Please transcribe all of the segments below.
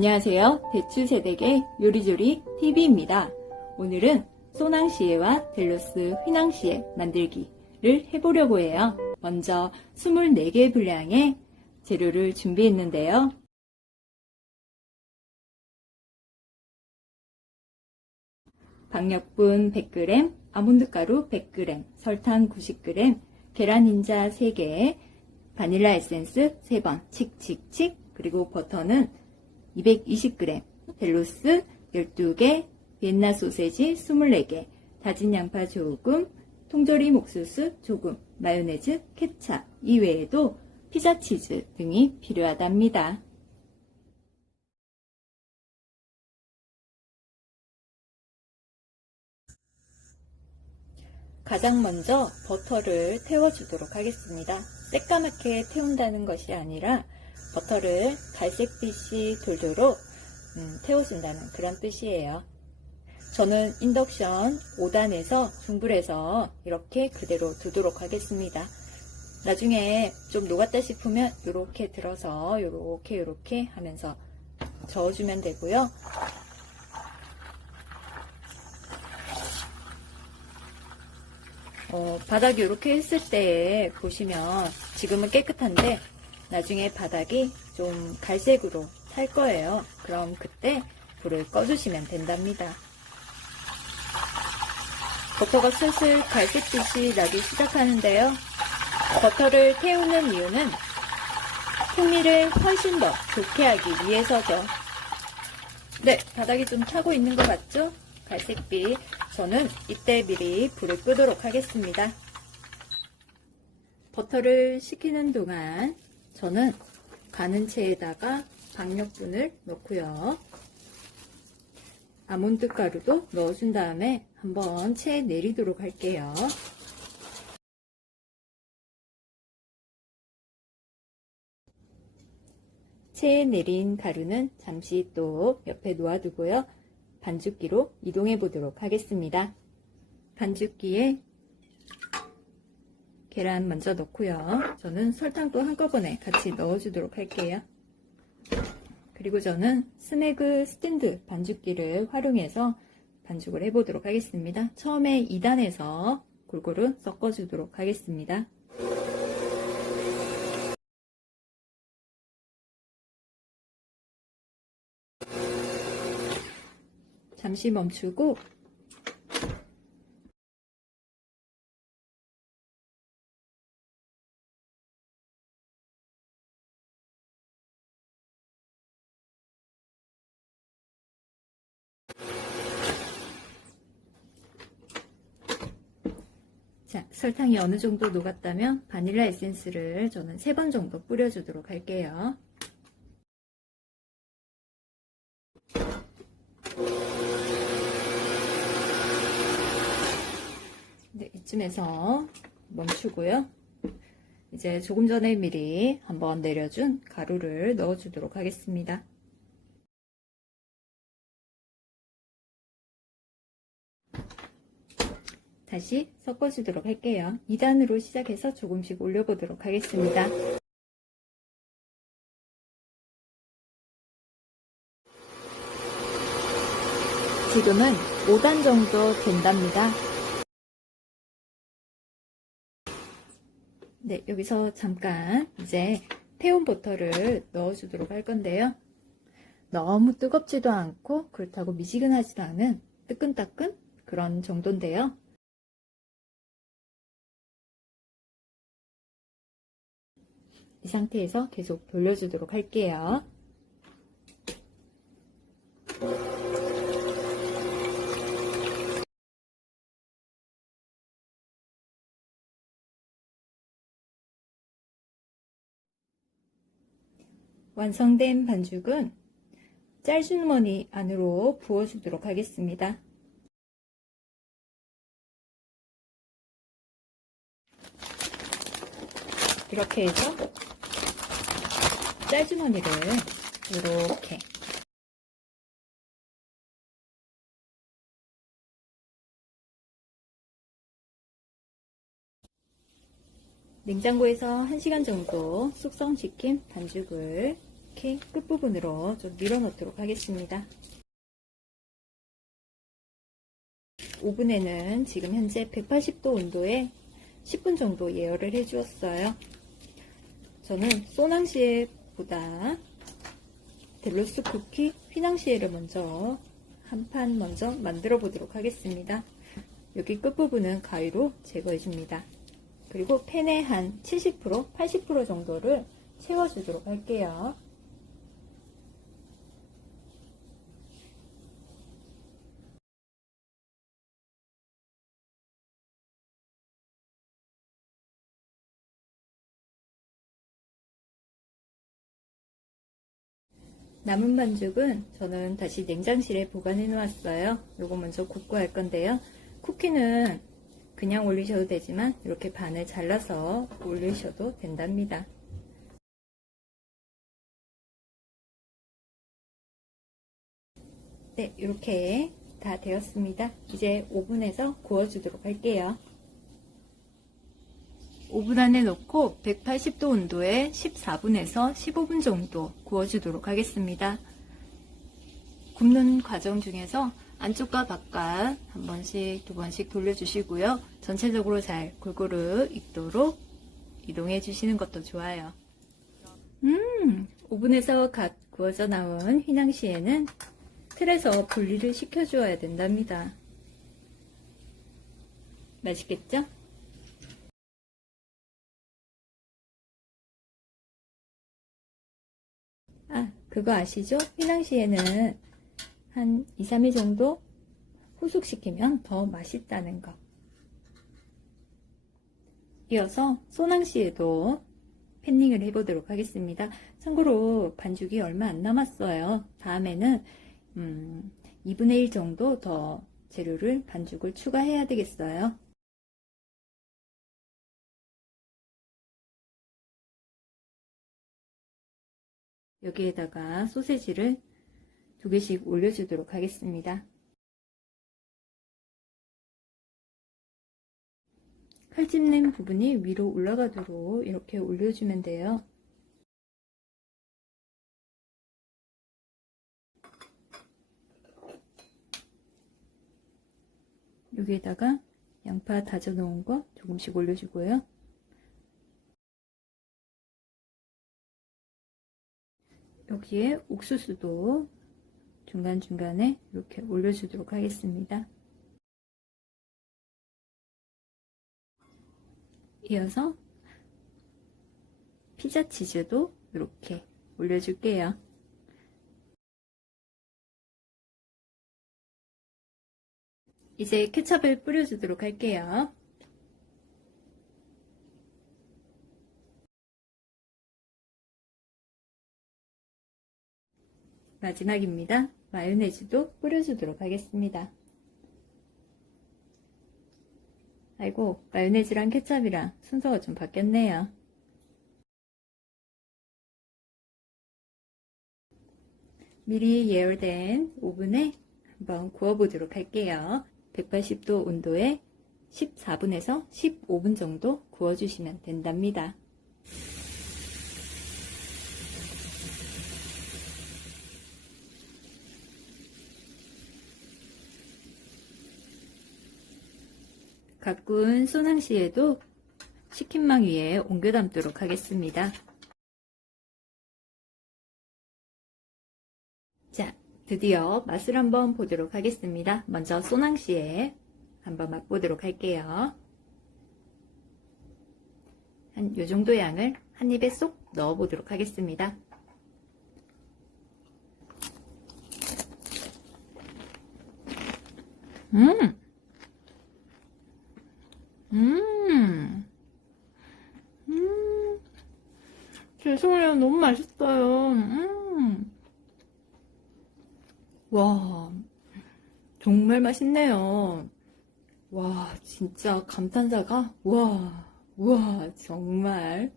안녕하세요. 대추세대계 요리조리 TV입니다. 오늘은 소낭시에와 델로스 휘낭시에 만들기를 해보려고 해요. 먼저 24개 분량의 재료를 준비했는데요. 박력분 100g, 아몬드가루 100g, 설탕 90g, 계란 흰자 3개, 바닐라 에센스 3번, 칙칙칙, 그리고 버터는 220g, 델로스 12개, 비엔나 소세지 24개, 다진 양파 조금, 통조림 옥수수 조금, 마요네즈, 케찹 이외에도 피자 치즈 등이 필요하답니다. 가장 먼저 버터를 태워주도록 하겠습니다. 새까맣게 태운다는 것이 아니라 버터를 갈색빛이 돌도록 음, 태워준다는 그런 뜻이에요. 저는 인덕션 5단에서 중불에서 이렇게 그대로 두도록 하겠습니다. 나중에 좀 녹았다 싶으면 이렇게 들어서 이렇게 이렇게 하면서 저어주면 되고요. 어, 바닥이 이렇게 했을 때 보시면 지금은 깨끗한데 나중에 바닥이 좀 갈색으로 탈 거예요. 그럼 그때 불을 꺼주시면 된답니다. 버터가 슬슬 갈색빛이 나기 시작하는데요. 버터를 태우는 이유는 풍미를 훨씬 더 좋게 하기 위해서죠. 네, 바닥이 좀 타고 있는 것 같죠? 갈색빛. 저는 이때 미리 불을 끄도록 하겠습니다. 버터를 식히는 동안 저는 가는 채에다가 박력분을 넣고요. 아몬드 가루도 넣어준 다음에 한번 채에 내리도록 할게요. 채에 내린 가루는 잠시 또 옆에 놓아두고요. 반죽기로 이동해 보도록 하겠습니다. 반죽기에 계란 먼저 넣고요. 저는 설탕도 한꺼번에 같이 넣어주도록 할게요. 그리고 저는 스매그 스탠드 반죽기를 활용해서 반죽을 해보도록 하겠습니다. 처음에 2단에서 골고루 섞어주도록 하겠습니다. 잠시 멈추고 자, 설탕이 어느 정도 녹았다면 바닐라 에센스를 저는 3번 정도 뿌려주도록 할게요. 네, 이쯤에서 멈추고요. 이제 조금 전에 미리 한번 내려준 가루를 넣어주도록 하겠습니다. 다시 섞어주도록 할게요. 2단으로 시작해서 조금씩 올려보도록 하겠습니다. 지금은 5단 정도 된답니다. 네, 여기서 잠깐 이제 태운 버터를 넣어주도록 할 건데요. 너무 뜨겁지도 않고 그렇다고 미지근하지도 않은 뜨끈따끈 그런 정도인데요. 이 상태에서 계속 돌려주도록 할게요. 완성된 반죽은 짤주머니 안으로 부어주도록 하겠습니다. 이렇게 해서 짤주머니를 이렇게 냉장고에서 1시간 정도 숙성시킨 반죽을 이렇게 끝부분으로 좀 밀어넣도록 하겠습니다. 오븐에는 지금 현재 180도 온도에 10분 정도 예열을 해주었어요. 저는 소낭시에 보다 델로스 쿠키 휘낭시에를 먼저 한 판 먼저 만들어 보도록 하겠습니다. 여기 끝부분은 가위로 제거해 줍니다. 그리고 팬에 한 70%, 80% 정도를 채워주도록 할게요. 남은 반죽은 저는 다시 냉장실에 보관해 놓았어요. 요거 먼저 굽고 할 건데요. 쿠키는 그냥 올리셔도 되지만 이렇게 반을 잘라서 올리셔도 된답니다. 네, 이렇게 다 되었습니다. 이제 오븐에서 구워주도록 할게요. 오븐 안에 넣고 180도 온도에 14분에서 15분 정도 구워주도록 하겠습니다. 굽는 과정 중에서 안쪽과 바깥 한 번씩 두 번씩 돌려주시고요. 전체적으로 잘 골고루 익도록 이동해 주시는 것도 좋아요. 음, 오븐에서 갓 구워져 나온 휘낭시에는 틀에서 분리를 시켜주어야 된답니다. 맛있겠죠? 그거 아시죠? 휘낭시에는 한 2, 3일 정도 후숙시키면 더 맛있다는 거. 이어서 소낭시에도 팬닝을 해보도록 하겠습니다. 참고로 반죽이 얼마 안 남았어요. 다음에는 음, 2분의 1 정도 더 재료를 반죽을 추가해야 되겠어요. 여기에다가 소세지를 두 개씩 올려주도록 하겠습니다. 칼집는 부분이 위로 올라가도록 이렇게 올려주면 돼요. 여기에다가 양파 다져 놓은 거 조금씩 올려주고요. 여기에 옥수수도 중간중간에 이렇게 올려주도록 하겠습니다. 이어서 피자 치즈도 이렇게 올려줄게요. 이제 케첩을 뿌려주도록 할게요. 마지막입니다. 마요네즈도 뿌려주도록 하겠습니다. 아이고, 마요네즈랑 케찹이랑 순서가 좀 바뀌었네요. 미리 예열된 오븐에 한번 구워보도록 할게요. 180도 온도에 14분에서 15분 정도 구워주시면 된답니다. 가꾼 소낭시에도 치킨망 위에 옮겨 담도록 하겠습니다. 자, 드디어 맛을 한번 보도록 하겠습니다. 먼저 소낭시에 한번 맛보도록 할게요. 한 요 정도 양을 한 입에 쏙 넣어 보도록 하겠습니다. 음! 음! 음! 죄송해요. 너무 맛있어요. 음! 와, 정말 맛있네요. 와, 진짜 감탄사가, 와, 와, 정말,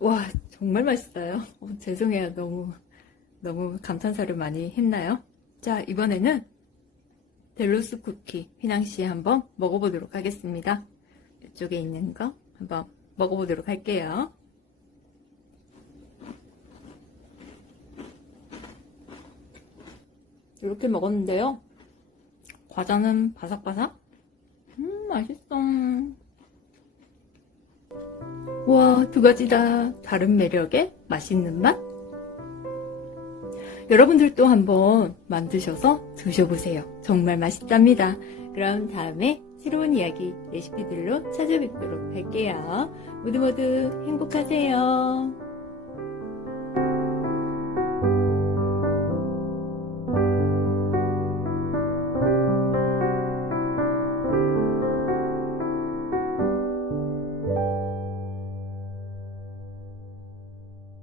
와, 정말 맛있어요. 어, 죄송해요. 너무, 너무 감탄사를 많이 했나요? 자, 이번에는 델로스 쿠키 휘낭시에 한번 먹어보도록 하겠습니다. 이쪽에 있는 거 한번 먹어보도록 할게요. 이렇게 먹었는데요. 과자는 바삭바삭? 음, 맛있어. 와, 두 가지 다 다른 매력의 맛있는 맛? 여러분들도 한번 만드셔서 드셔보세요. 정말 맛있답니다. 그럼 다음에 새로운 이야기 레시피들로 찾아뵙도록 할게요. 모두 모두 행복하세요.